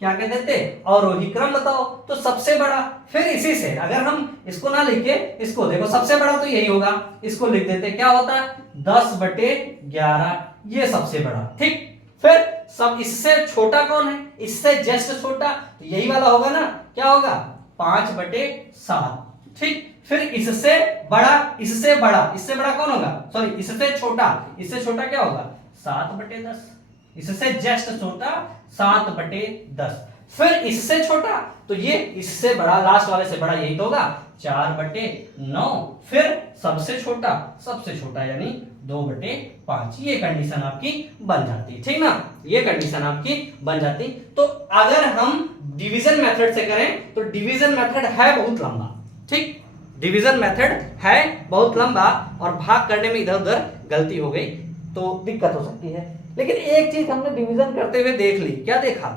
क्या कह देते? अवरोही क्रम बताओ, तो सबसे बड़ा। फिर इसी से अगर हम इसको ना लिखे, इसको देखो, सबसे बड़ा तो यही होगा, इसको लिख देते, क्या होता है? 10/11, ये सबसे बड़ा। ठीक, फिर सब इससे छोटा कौन है? इससे जस्ट छोटा, तो यही वाला होगा ना, क्या होगा? 5/7। ठीक, फिर इससे बड़ा, इससे बड़ा, इससे बड़ा कौन होगा? सॉरी, इससे छोटा, इससे छोटा क्या होगा? 7/10। इससे जस्ट छोटा 7/10। फिर इससे छोटा, तो ये इससे बड़ा, लास्ट वाले से बड़ा यही तो होगा, 4/9। फिर सबसे छोटा यानी 2/5। ये कंडीशन आपकी बन जाती, ठीक ना? ये कंडीशन आपकी बन जाती। तो अगर हम डिवीजन मेथड से करें तो डिवीजन मेथड है बहुत लंबा। ठीक, डिवीजन मेथड है बहुत लंबा, और भाग करने में इधर उधर गलती हो गई तो दिक्कत हो सकती है। लेकिन एक चीज हमने डिवीजन करते हुए देख ली। क्या देखा?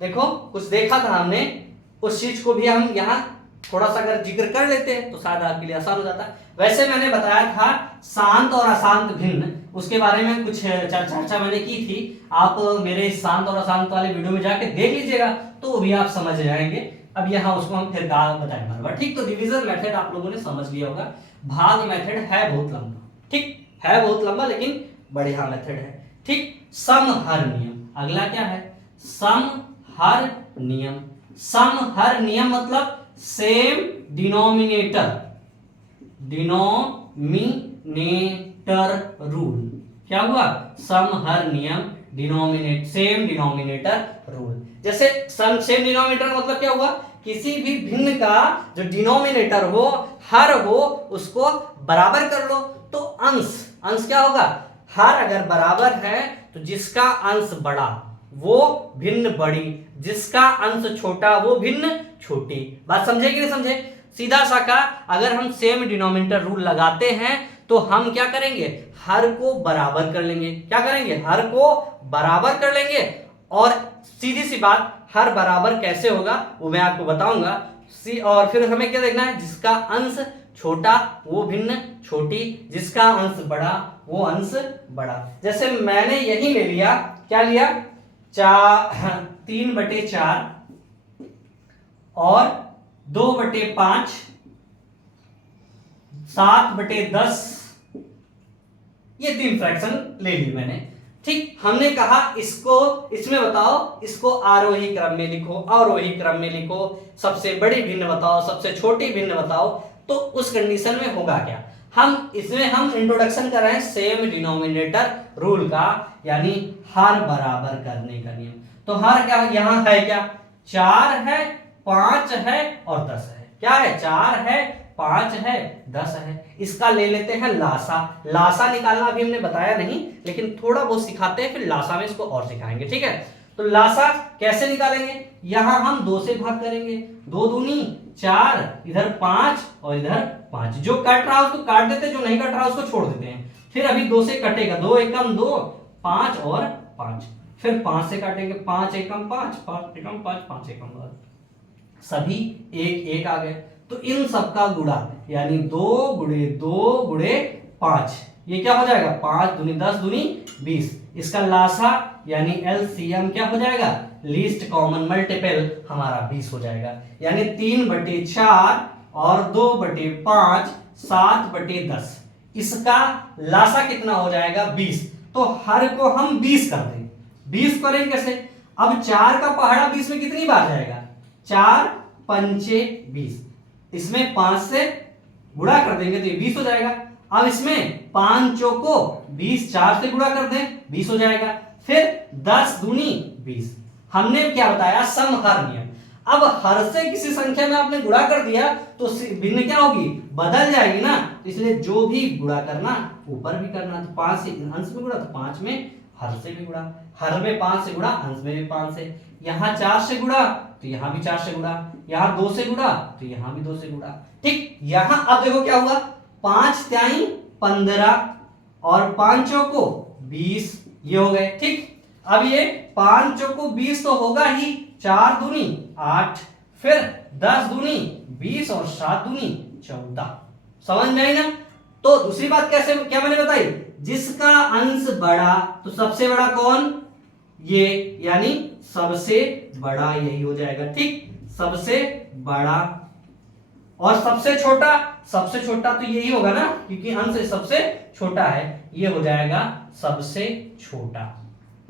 देखो, कुछ देखा था हमने, उस चीज को भी हम यहाँ थोड़ा सा अगर जिक्र कर लेते हैं तो शायद आपके लिए आसान हो जाता है। वैसे मैंने बताया था शांत और अशांत भिन्न, उसके बारे में कुछ चर्चा मैंने की थी। आप मेरे शांत और अशांत वाले वीडियो में जाके देख लीजिएगा तो भी आप समझ जाएंगे। अब यहाँ उसको हम फिर बताएं बार। ठीक, तो डिवीजन मेथड आप लोगों ने समझ लिया होगा। भाग मेथड है बहुत लंबा, ठीक है बहुत लंबा, लेकिन बढ़िया मेथड है। ठीक, समहर नियम, अगला क्या है? समहर नियम। समहर नियम मतलब सेम डिनोमिनेटर, डिनोमिनेटर रूल। क्या हुआ? समहर नियम, डिनोमिनेट, सेम डिनोमिनेटर रूल। जैसे सेम डिनोमिनेटर मतलब क्या हुआ? किसी भी भिन्न का जो डिनोमिनेटर हो, हर हो, उसको बराबर कर लो। तो अंश क्या होगा? हर अगर बराबर है तो जिसका अंश बड़ा वो भिन्न बड़ी, जिसका अंश छोटा वो भिन्न छोटी। बात समझे कि नहीं समझे? सीधा सा का अगर हम सेम डिनोमिनेटर रूल लगाते हैं तो हम क्या करेंगे? हर को बराबर कर लेंगे। क्या करेंगे? हर को बराबर कर लेंगे। और सीधी सी बात, हर बराबर कैसे होगा वो मैं आपको बताऊंगा। और फिर हमें क्या देखना है? जिसका अंश छोटा वो भिन्न छोटी, जिसका अंश बड़ा वो अंश बड़ा। जैसे मैंने यही ले लिया, क्या लिया? 3/4 और 2/5, 7/10, ये 3 फ्रैक्शन ले ली मैंने। ठीक, हमने कहा इसको, इसमें बताओ, इसको आरोही क्रम में लिखो, अवरोही क्रम में लिखो, सबसे बड़ी भिन्न बताओ, सबसे छोटी भिन्न बताओ। तो उस कंडीशन में होगा क्या? हम इंट्रोडक्शन कर रहे हैं सेम डिनोमिनेटर रूल का, यानी हर बराबर करने का नियम। तो हर क्या यहां है? क्या 4 है, 5 है और 10 है। क्या है? 4 है, 5 है, 10 है। इसका ले लेते हैं लासा। लासा निकालना अभी हमने बताया नहीं, लेकिन थोड़ा बहुत सिखाते हैं, फिर लासा में इसको और सिखाएंगे। ठीक है, तो लासा कैसे निकालेंगे? यहां हम 2 से भाग करेंगे, 2 दूनी 4, इधर 5 और इधर 5। जो कट रहा है उसको काट देते, जो नहीं कट रहा उसको छोड़ देते हैं। फिर अभी 2 से कटेगा, 2 एकम 2, 5 और 5। फिर 5 से काटेंगे, 5 एकम 5, 5 एकम 5, 5 एकम 5, सभी 1 1 आ गए। तो इन सबका गुणा यानी 2 गुणे 2 गुणे 5, ये क्या हो जाएगा? 5 दूनी 10 दूनी 20। इसका लासा यानी एलसीएम क्या हो जाएगा? लीस्ट कॉमन मल्टीपल हमारा 20 हो जाएगा। यानी 3/4 और 2/5, 7/10। इसका लासा कितना हो जाएगा? 20। तो हर को हम 20 कर देंगे। 20 करेंगे कैसे? अब 4 का पहाड़ा 20 में कितनी बार जाएगा? 4 पंचे 20। इसमें 5 से गुणा कर देंगे तो ये 20 हो जाएगा। अब इसमें 5 चौको 20, 4 से गुणा कर दें 20 हो जाएगा। फिर 10 दूनी 20। हमने क्या बताया? समहर नियम। अब हर से किसी संख्या में आपने गुणा कर दिया तो भिन्न क्या होगी? बदल जाएगी ना। इसलिए जो भी गुणा करना ऊपर भी करना। तो 5 से अंश में गुणा तो 5 में हर से भी गुणा, हर में 5 से गुणा, अंश में भी 5 से। यहां 4 से गुणा तो यहां भी 4 से गुणा, यहां 2 से गुणा तो यहां भी 2 से गुणा। ठीक, यहां अब देखो क्या हुआ? 5 त्याई 15, और 5 चौको 20, ये हो गए। ठीक, अब ये 5 चौको 20 तो होगा ही, 4 दूनी 8, फिर 10 दूनी 20 और 7 दूनी 14। समझ में आई ना? तो दूसरी बात कैसे, क्या मैंने बताई, जिसका अंश बड़ा, तो सबसे बड़ा कौन, ये, यानी सबसे बड़ा यही हो जाएगा। ठीक, सबसे बड़ा, और सबसे छोटा, सबसे छोटा तो यही होगा ना, क्योंकि अंश सबसे छोटा है, ये हो जाएगा सबसे छोटा।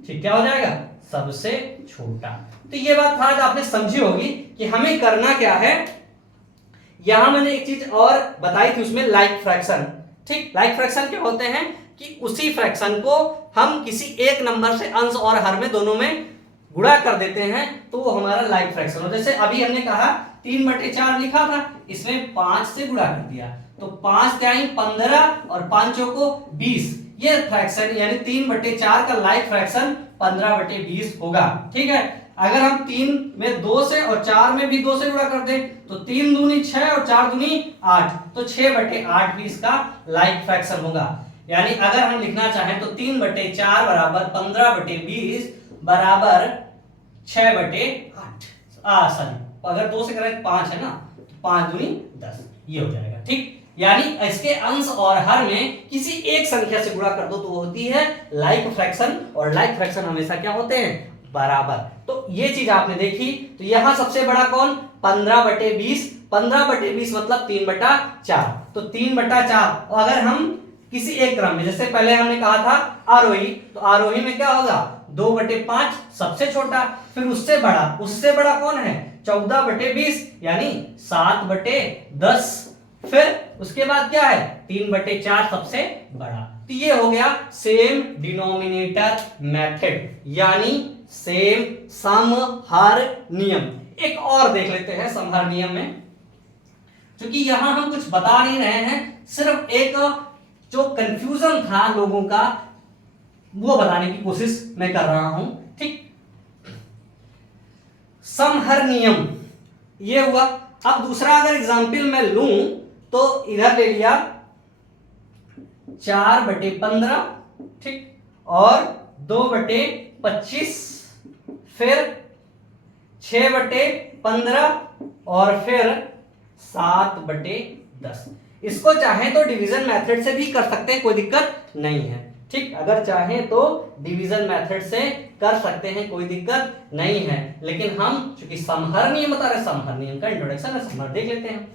ठीक, क्या हो जाएगा, सबसे छोटा। तो ये बात आज आपने समझी होगी कि हमें करना क्या है। यहां मैंने एक चीज और बताई थी उसमें, लाइक फ्रैक्शन। ठीक, लाइक फ्रैक्शन क्या होते हैं कि उसी फ्रैक्शन को हम किसी एक नंबर से अंश और हर में दोनों में गुणा कर देते हैं, तो वो हमारा लाइक फ्रैक्शन हो। जैसे अभी हमने कहा 3/4 लिखा था, इसमें 5 से गुणा कर दिया, तो 5 त्याई 15 और 5 चौको 20, ये फ्रैक्शन यानी 3/4 का लाइक फ्रैक्शन 15/20 होगा। ठीक है, अगर हम 3 में 2 से और 4 में भी 2 से गुणा कर दें, तो 3 दूनी 6 और 4 दूनी 8, तो 6/8 भी इसका लाइक फ्रैक्शन होगा। यानी अगर हम लिखना चाहें तो 3/4 बराबर 15/20 बराबर 6/8। सॉरी, अगर 2 से करें 5 है ना, तो 5 दूनी 10, ये हो जाएगा। ठीक, यानी इसके अंश और हर में किसी एक संख्या से गुणा कर दो तो वो होती है लाइक फ्रैक्शन, और लाइक फ्रैक्शन हमेशा क्या होते हैं, बराबर। तो ये चीज आपने देखी। तो यहां सबसे बड़ा कौन, 15/20, 15/20 मतलब 3/4, तो 3/4। और अगर हम किसी एक क्रम में, जैसे पहले हमने कहा था आरोही, तो आरोही में क्या होगा, 2/5 सबसे छोटा, फिर उससे बड़ा कौन है, 14/20 यानी 7/10, फिर उसके बाद क्या है, 3/4 सबसे बड़ा। तो ये हो गया सेम डिनोमिनेटर मेथड, यानी सेम समहर नियम। एक और देख लेते हैं समहर नियम में, क्योंकि यहां हम कुछ बता नहीं रहे हैं, सिर्फ एक जो कंफ्यूजन था लोगों का वो बताने की कोशिश मैं कर रहा हूं। ठीक, समहर नियम ये हुआ। अब दूसरा अगर एग्जाम्पल मैं लूं, तो इधर ले लिया 4/15, ठीक, और 2/25, फिर 6/15 और फिर 7/10। इसको चाहें तो डिवीजन मेथड से भी कर सकते हैं, कोई दिक्कत नहीं है। ठीक, अगर चाहें तो डिवीजन मेथड से कर सकते हैं, कोई दिक्कत नहीं है, लेकिन हम चूंकि समहर नियम बता रहे, समहर नियम का इंट्रोडक्शन है, समहर देख लेते हैं।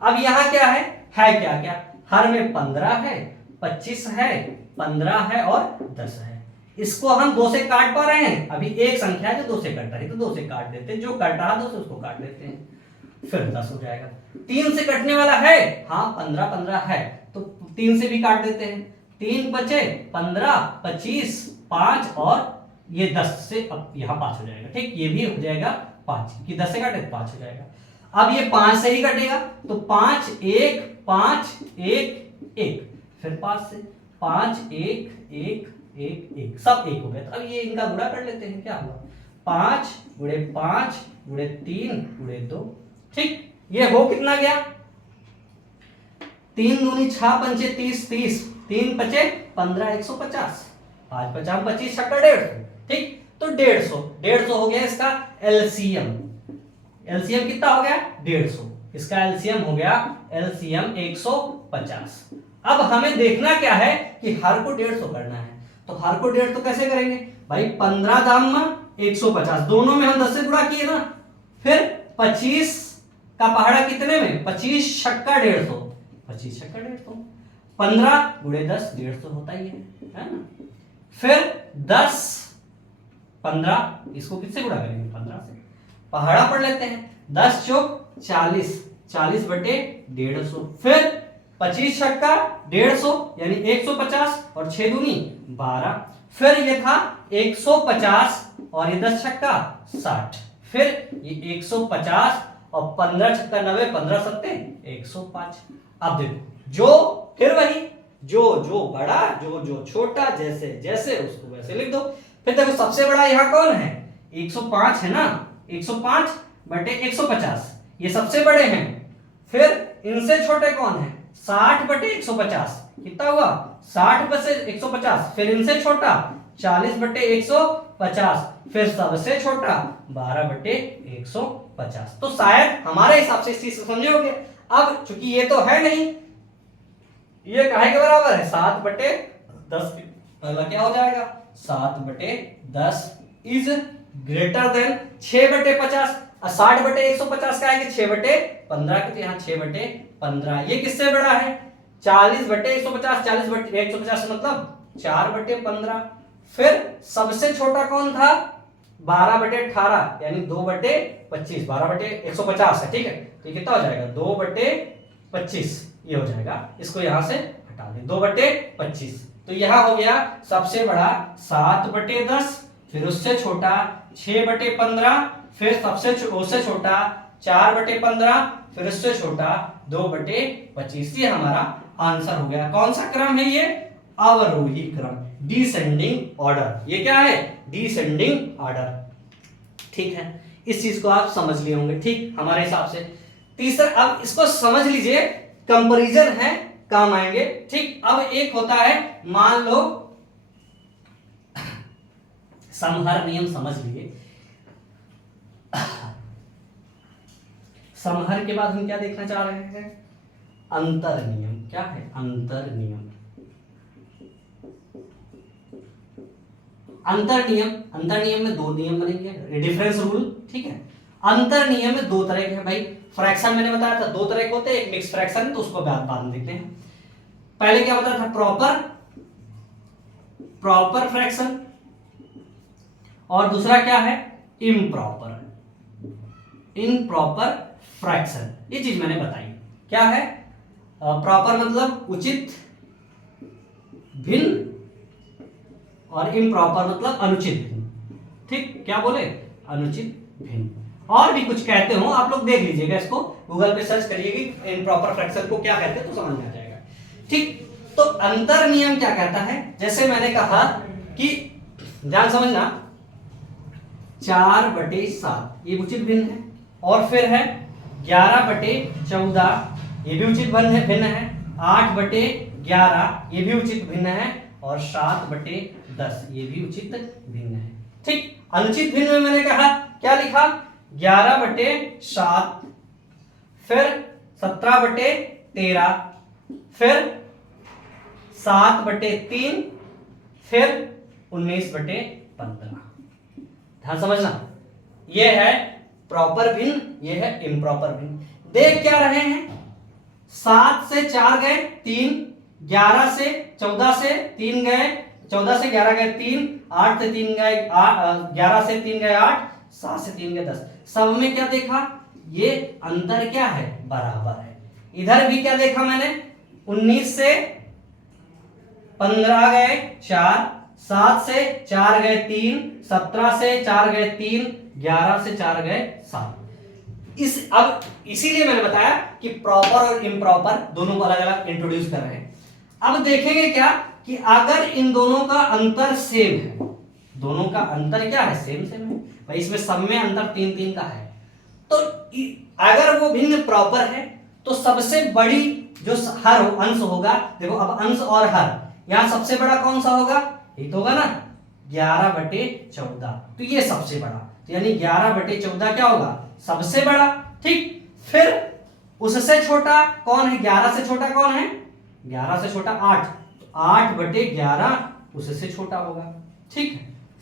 अब यहां क्या है क्या क्या, हर में 15 है, 25 है, 15 है और 10 है। इसको हम 2 से काट पा रहे हैं, अभी एक संख्या है जो 2 से कट रही, तो 2 से काट देते हैं, जो कट रहा 2 से उसको काट देते हैं, फिर 10 हो जाएगा। 3 से कटने वाला है, हाँ 15 है, तो 3 से भी काट देते हैं, 3 बचे 15, 25, 5 और ये 10 से अब यहाँ 5 हो जाएगा। ठीक, ये भी हो जाएगा 5, कि 10 से काटे 5 हो जाएगा। अब ये 5 से ही कटेगा, तो 5 1 5 1 1, फिर 5 से 5 1 1 1 1, सब 1 हो गया। तो अब ये इनका गुणा कर लेते हैं, क्या हुआ, 5 × 5 × 3 × 2। ठीक, ये हो कितना गया, 3 दूनी 6 पंचे 30, 30, 3 बचे 15, 150, 5 50 25 छक्का 150। ठीक, तो 150 हो गया इसका एलसीएम। एलसीएम कितना हो गया, 150, इसका एलसीएम हो गया एलसीएम 150। अब हमें देखना क्या है कि हर को 150 करना है, तो हर को 150 कैसे करेंगे भाई, 15 दाम में 150, दोनों में हम 10 से गुणा किए ना, फिर 25 का पहाड़ा कितने में, 25 छक्का 150, 25 छक्का 150, 15 × 10 150 होता ही है ना। फिर 10 15, इसको किससे गुणा करेंगे, 15 से, पहाड़ा पढ़ लेते हैं, 10 चौक 40, 40/150, फिर 25 छक्का 150 यानी 150 और 6 दूनी 12, फिर ये था 150 और ये 10 छक्का 60, फिर ये 150 और 15 छक्का 90, 15 सत्ते 105। अब देखो जो फिर वही जो बड़ा जो छोटा, जैसे जैसे उसको वैसे लिख दो। फिर देखो सबसे बड़ा यहाँ कौन है, 105 है ना, 105/150 ये सबसे बड़े हैं। फिर इनसे छोटे कौन है, 60/150 कितना हुआ 60 बटे 150, फिर इनसे छोटा 40/150, फिर सबसे छोटा 12/150। तो शायद हमारे हिसाब से इस चीज को समझे होगे। अब चूंकि ये तो है नहीं, ये काहे के बराबर है, 7/10 पहला क्या हो जाएगा, 7/10 इज ग्रेटर देन 6/50। 60/150 का है कि 6/15 की, तो यहाँ 6/15 ये किससे बड़ा है, 40/150, 40/150 मतलब 4/15। फिर सबसे छोटा कौन था, 12/18 यानी 2/25, 12/150 है, ठीक है। तो कितना हो जाएगा, 2/25 ये हो जाएगा, इसको यहां से हटा दें, 2/25। तो यहां हो गया सबसे बड़ा 7/10, फिर उससे छोटा 6/15, फिर उससे छोटा 4/15, फिर उससे छोटा 2/25। ये हमारा आंसर हो गया। कौन सा क्रम है ये, अवरोही क्रम, डिसेंडिंग ऑर्डर। ये क्या है, डिसेंडिंग ऑर्डर, ठीक है। इस चीज को आप समझ लिए होंगे, ठीक, हमारे हिसाब से। तीसरा, अब इसको समझ लीजिए, कंपैरिजन है, काम आएंगे, ठीक। अब एक होता है, मान लो समहर नियम समझ लिए। समहर के बाद हम क्या देखना चाह रहे हैं, अंतर नियम। क्या है, अंतर नियम। अंतर नियम में दो नियम बनेंगे, डिफरेंस रूल, ठीक है। अंतर नियम में दो तरह के हैं भाई। फ्रैक्शन मैंने बताया था दो तरह के होते हैं, एक मिक्स फ्रैक्शन, तो उसको बाद में देखते हैं। पहले क्या बताया था, प्रॉपर फ्रैक्शन, और दूसरा क्या है, इम्प्रॉपर फ्रैक्शन। ये चीज मैंने बताई, क्या है, प्रॉपर मतलब उचित भिन्न, और इम्प्रॉपर मतलब अनुचित भिन्न, ठीक। क्या बोले, अनुचित भिन्न। और भी कुछ कहते हो, आप लोग देख लीजिएगा, इसको गूगल पे सर्च करिएगा इम्प्रॉपर फ्रैक्शन को क्या कहते हैं, तो समझ में आ जाएगा, ठीक। तो अंतर नियम क्या कहता है, जैसे मैंने कहा कि ध्यान समझना, 4/7 ये उचित भिन्न है, और फिर है 11/14 ये भी उचित भिन्न है, 8/11 ये भी उचित भिन्न है, और 7/10 ये भी उचित भिन्न है, ठीक। अनुचित भिन्न में मैंने कहा, क्या लिखा, 11/7, फिर 17/13, फिर 7/3, फिर 19/15। ध्यान समझना, ये है प्रॉपर भिन्न, ये है इम्प्रॉपर भिन्न। देख क्या रहे हैं, 7 से 4 गए 3, 11 से 14 से 3 गए, 14 से 11 गए 3, 8 से 3 गए 11 से 3 गए 8, 7 से 3 गए 10। सब में क्या देखा, ये अंतर क्या है, बराबर है। इधर भी क्या देखा मैंने, 19 से 15 गए 4, 7 से 4 गए 3, 17 से 4 गए 3, 11 से 4 गए 7। अब इसीलिए मैंने बताया कि प्रॉपर और इम्प्रॉपर दोनों को अलग अलग इंट्रोड्यूस कर रहे हैं। अब देखेंगे क्या कि अगर इन दोनों का अंतर सेम है, दोनों का अंतर क्या है, सेम है भाई, इसमें सब में अंतर 3-3 का है, तो अगर वो भिन्न प्रॉपर है तो सबसे बड़ी जो हर अंश होगा, देखो अब अंश और हर, यहां सबसे बड़ा कौन सा होगा, ये तो होगा ना 11/14, तो ये सबसे बड़ा, तो यानी 11/14 क्या होगा, सबसे बड़ा, ठीक। फिर उससे छोटा कौन है, 11 से छोटा कौन है, 11 से छोटा 8, तो 8/11 उससे छोटा होगा, ठीक है।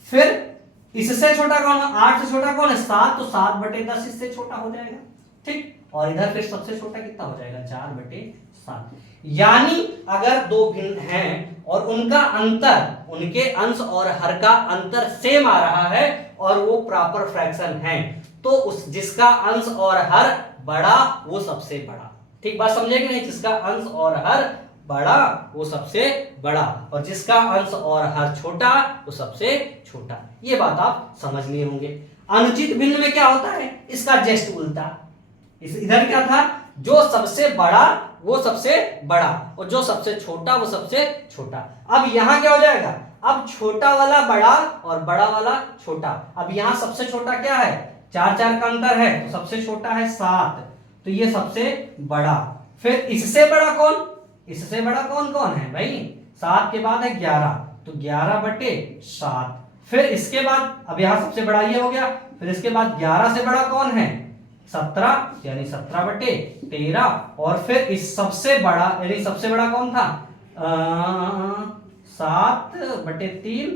फिर इससे छोटा कौन है, 8 से छोटा कौन है 7, तो 7/10 इससे छोटा हो जाएगा, ठीक। और इधर फिर सबसे छोटा कितना हो जाएगा, 4/7। यानी अगर दो भिन्न हैं और उनका अंतर, उनके अंश और हर का अंतर सेम आ रहा है और वो प्रॉपर फ्रैक्शन है, तो उस जिसका अंश और हर बड़ा वो सबसे बड़ा, ठीक बात समझे कि नहीं, जिसका अंश और हर बड़ा वो सबसे बड़ा, और जिसका अंश और हर छोटा वो सबसे छोटा। ये बात आप समझ लिए होंगे। अनुचित भिन्न में क्या होता है, इसका जस्ट उल्टा, इधर क्या था, जो सबसे बड़ा वो सबसे बड़ा, और जो सबसे छोटा वो सबसे छोटा। अब यहां क्या हो जाएगा, अब छोटा वाला बड़ा और बड़ा वाला छोटा। अब यहां सबसे छोटा क्या है, 4 का अंतर है, तो सबसे छोटा है 7, तो ये सबसे बड़ा। फिर इससे बड़ा कौन, इससे बड़ा कौन कौन है भाई, 7 के बाद है 11, तो 11/7। फिर इसके बाद अब यहां सबसे बड़ा ये हो गया, फिर इसके बाद 11 से बड़ा कौन है 17, यानी 17/13। और फिर इस सबसे बड़ा यानी सबसे बड़ा कौन था 7/3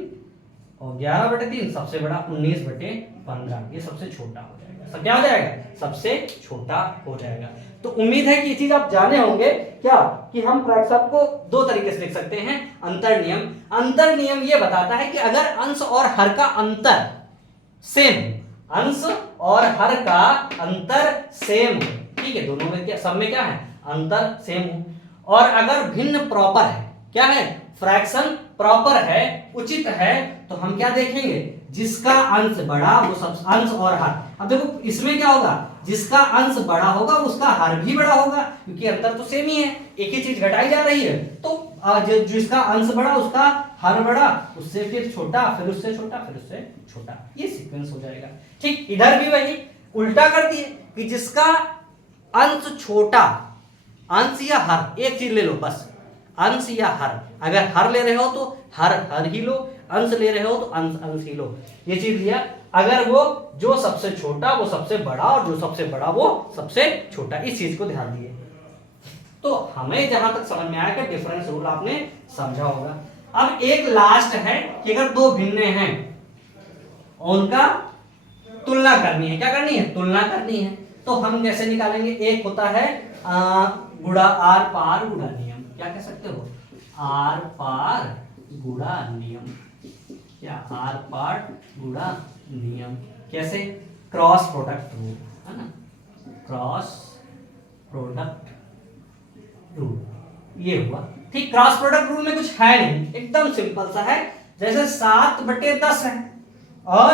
और 11/3, सबसे बड़ा 19/15। ये सबसे छोटा हो जाएगा। सब क्या हो जाएगा, सबसे छोटा हो जाएगा। तो उम्मीद है कि ये चीज आप जाने होंगे क्या कि हम फ्रैक्शन को दो तरीके से लिख सकते हैं। अंतर नियम, अंतर नियम ये बताता है कि अगर अंश और हर का अंतर सेम, अंश और हर का अंतर सेम हो, ठीक है, दोनों में क्या, सब में क्या है अंतर सेम हो, और अगर भिन्न प्रॉपर है, क्या है फ्रैक्शन प्रॉपर है, उचित है, तो हम क्या देखेंगे, जिसका अंश बड़ा वो सब, अंश और हर। अब देखो इसमें क्या होगा, जिसका अंश बड़ा होगा उसका हर भी बड़ा होगा, क्योंकि अंतर तो सेम ही है, एक ही चीज घटाई जा रही है। तो जिसका अंश बड़ा उसका हर बड़ा, उससे फिर छोटा, फिर उससे छोटा, फिर उससे छोटा, ये सीक्वेंस हो जाएगा। ठीक इधर भी वही उल्टा कर दिए कि जिसका अंश छोटा, अंश या हर, एक चीज ले लो बस, अंश या हर। अगर हर ले रहे हो तो हर हर ही लो, अंश ले रहे हो तो अंश अंश ही लो, ये चीज लिया। अगर वो जो सबसे छोटा वो सबसे बड़ा, और जो सबसे बड़ा वो सबसे छोटा, इस चीज को ध्यान दिए। तो हमें जहां तक समझ में आया कि डिफरेंस रूल आपने समझा होगा। अब एक लास्ट है कि अगर दो भिन्न हैं उनका तुलना करनी है, क्या करनी है, तुलना करनी है। तो हम कैसे निकालेंगे, एक होता है गुणा आर पार गुणा नियम, क्या कह सकते हो, आर पार गुणा नियम, क्या आर पार गुणा नियम, कैसे, क्रॉस प्रोडक्ट रूल, है ना, क्रॉस प्रोडक्ट रूल ये हुआ। ठीक, क्रॉस प्रोडक्ट रूल में कुछ है नहीं, एकदम सिंपल सा है, जैसे 7/10 है और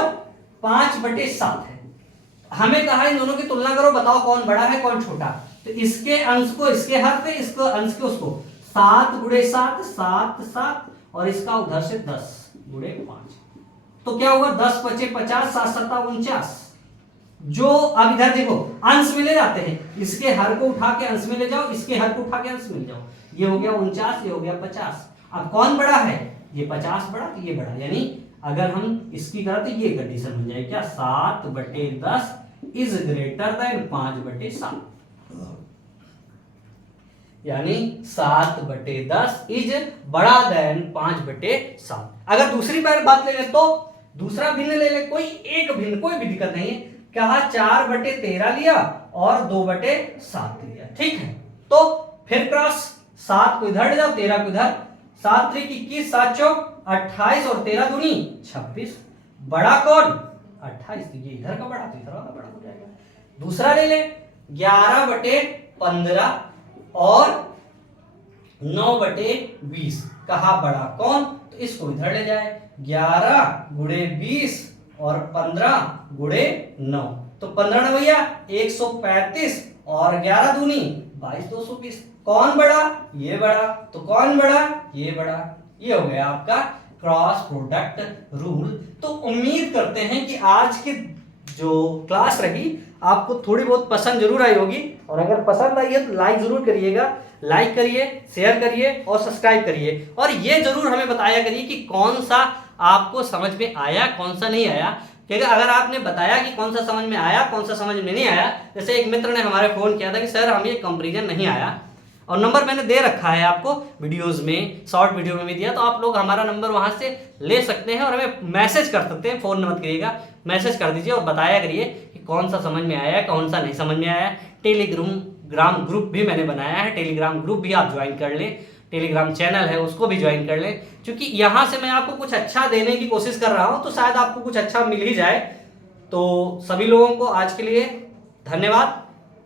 5/7 है। हमें कहा इन दोनों की तुलना करो, बताओ कौन बड़ा है कौन छोटा। तो इसके अंश को इसके हर पे, इसको अंश के उसको, 7 × 7 7 7, और इसका उधर से 10 × 5, तो क्या हुआ 10 × 5 50, 7 × 7 49। जो अब इधर देखो अंश में ले जाते हैं, इसके हर को उठा के अंश में ले जाओ, इसके हर को उठा के अंश में ले जाओ, ये हो गया 49, ये हो गया 50। अब कौन बड़ा है, ये 50 बड़ा, तो ये बड़ा, यानी अगर हम इसकी करें तो ये कंडीशन बन जाए क्या, 7/10 इज ग्रेटर देन 5/7, यानी 7/10 इज बड़ा देन 5/7। अगर दूसरी बात ले ले तो दूसरा भिन्न ले ले, कोई एक भिन्न, कोई भी दिक्कत नहीं है। कहा 4/13 लिया और 2/7 लिया, ठीक है। तो फिर क्रॉस, 7 को इधर ले जाओ, 13 को इधर, 7 × 3 = 21, 7 × 4 = 28 और 13 दूनी 26। बड़ा कौन 28, तो ये इधर का बड़ा, तो इधर का बड़ा हो जाएगा। दूसरा ले ले 11/15 और 9/20, कहा बड़ा कौन, तो इसको इधर ले जाए, 11 × 20 और 15 × 9, तो 15 भैया 135 और 11 दूनी 22 220। कौन बड़ा, ये बड़ा, तो कौन बड़ा, ये बड़ा। ये हो गया आपका क्रॉस प्रोडक्ट रूल। तो उम्मीद करते हैं कि आज की जो क्लास रही आपको थोड़ी बहुत पसंद जरूर आई होगी, और अगर पसंद आई है तो लाइक जरूर करिएगा, लाइक करिए, शेयर करिए और सब्सक्राइब करिए। और ये जरूर हमें बताया करिए कि कौन सा आपको समझ में आया, कौन सा नहीं आया। क्योंकि अगर आपने बताया कि कौन सा समझ में आया, कौन सा समझ में नहीं आया, जैसे एक मित्र ने हमारे फोन किया था कि सर हमें कंपैरिजन नहीं आया, और नंबर मैंने दे रखा है आपको वीडियोस में, शॉर्ट वीडियो में भी दिया, तो आप लोग हमारा नंबर वहां से ले सकते हैं और हमें मैसेज कर सकते हैं, फोन मत करिएगा, मैसेज कर दीजिए और बताया करिए कि कौन सा समझ में आया, कौन सा नहीं समझ में आया। टेलीग्राम ग्रुप भी मैंने बनाया है, टेलीग्राम ग्रुप भी आप ज्वाइन कर लें, टेलीग्राम चैनल है उसको भी ज्वाइन कर लें, क्योंकि यहाँ से मैं आपको कुछ अच्छा देने की कोशिश कर रहा हूँ, तो शायद आपको कुछ अच्छा मिल ही जाए। तो सभी लोगों को आज के लिए धन्यवाद,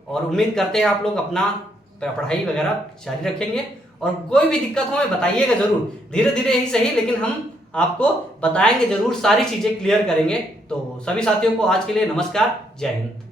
और उम्मीद करते हैं आप लोग अपना पढ़ाई वगैरह जारी रखेंगे, और कोई भी दिक्कत हो हमें बताइएगा जरूर, धीरे धीरे ही सही, लेकिन हम आपको बताएंगे जरूर, सारी चीजें क्लियर करेंगे। तो सभी साथियों को आज के लिए नमस्कार, जय हिंद।